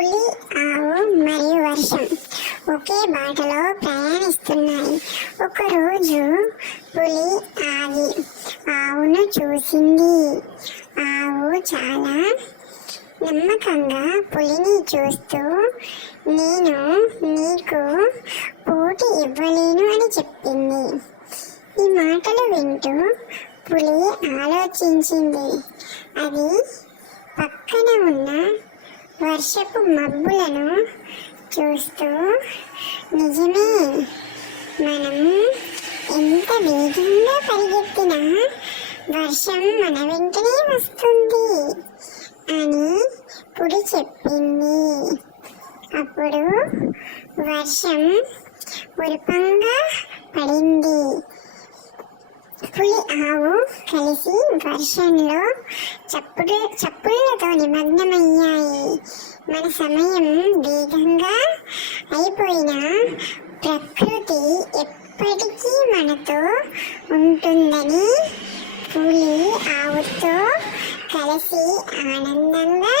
పులి ఆవు మరియు వర్షం ఒకే బాటలో ప్రయాణిస్తున్నాయి. ఒకరోజు పులి ఆగి ఆవును చూసింది. ఆవు చాలా నమ్మకంగా పులిని చూస్తూ నేను నీకు పోటీ ఇవ్వలేను అని చెప్పింది. ఈ మాటలు వింటూ పులి ఆలోచించింది. అది వర్షపు మబ్బులను చూస్తూ నిజమే మనం ఎంత వేగంగా పరిగెత్తినా వర్షం మన వెంటనే వస్తుంది అని పుడి చెప్పింది. అప్పుడు వర్షం ఉల్పంగా పడింది. పులి ఆవు కలిసి వర్షంలో చప్పుడు చప్పుళ్ళతో నిమగ్నమయ్యాయి. మన సమయం వేగంగా అయిపోయినా ప్రకృతి ఎప్పటికీ మనతో ఉంటుందని పులి ఆవుతో కలిసి ఆనందంగా